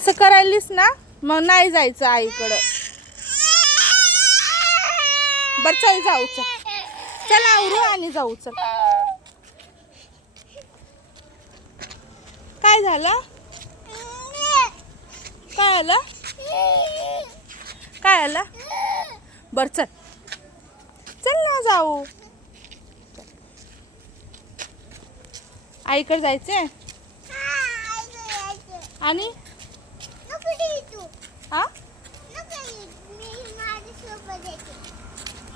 असं करायलीस ना मग नाही जायचं आईकडं. बर चल जाऊ, चल आवरू आणि जाऊ. चल. काय झालं? काय आलं? काय आलं? बर चल, चल ना जाऊ. आईकडे जायचंय आणि हा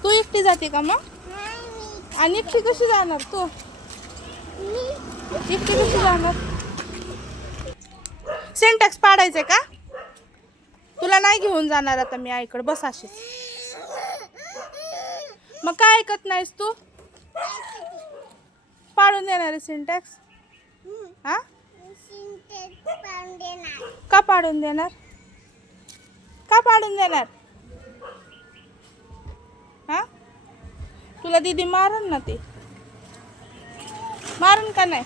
तू एकटी जाते का मग? आणि एकटी कशी जाणार तू? एकटी कशी जाणार? सिंटॅक्स पाडायचंय का? तुला नाही घेऊन जाणार आता मी आईकडे. बस अशीच. मग काय ऐकत नाहीस तू? पाडून देणार आहे सिंटॅक्स? हा का पाडून देणार? का पाडून देणार? हा तुला दीदी मारन ना. ते मारन का नाही?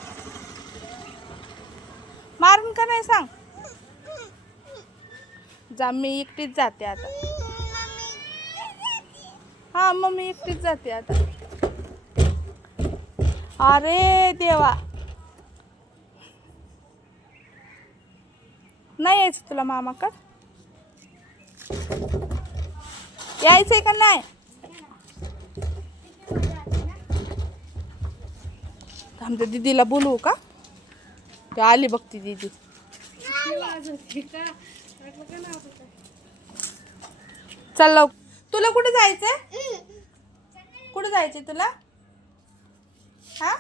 मारन का नाही सांग? जा, मी एकटीच जाते आता. हा मम्मी एकटीच जाते आता. अरे देवा, नाही यायचं तुला मामाकड? यायचंय का नाही? थांबते, दीदीला बोलवू का? ते आली बघती दीदी. चल लव. तुला कुठे जायचंय? कुठे जायचंय तुला? हा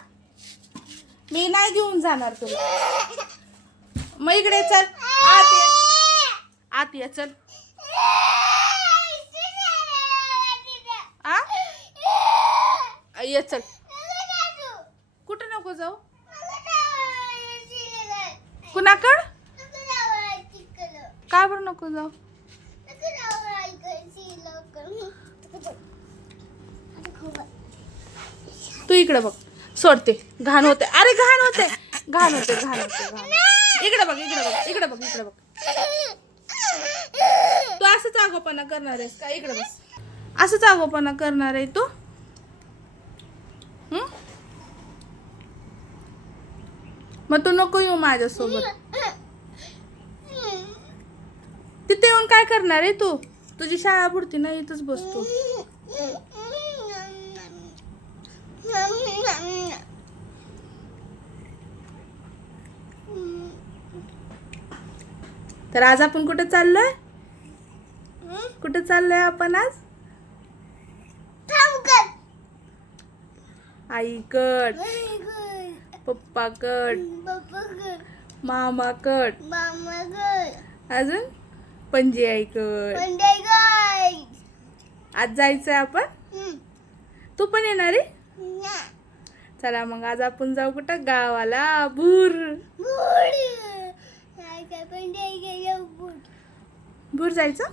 मी नाही घेऊन जाणार तुला. मग इकडे चल, आत ये. आत ये चल. ये चल. कुठं नको जाऊ? कुणाकड? का बरं नको जाऊ? तू इकडे बघ. सोडते. घाण होते. अरे घाण होते, घाण होते, घाण होते, घाण. इकडे बघ, इकडे बघ, इकडे बघ, इकडे बघ. तू असंच आगोपणा करणार आहेस का? इकडे बस. असंच आगोपणा करणार आहे तू? मग तू नको येऊ माझ्यासोबत. तिथे येऊन काय करणार आहे तू? तुझी शाळा बुडती ना, इथंच बसतो. तर आज आपण कुठे चाललोय? कुठे चाललोय आपण आज? आईकड, पप्पाकड, मामाकड, अजून पणजी आईकड. आज जायचंय आपण. तू पण येणार आहे? चला मग आज आपण जाऊ कुठं? गावाला. भूर. भूर जायचं.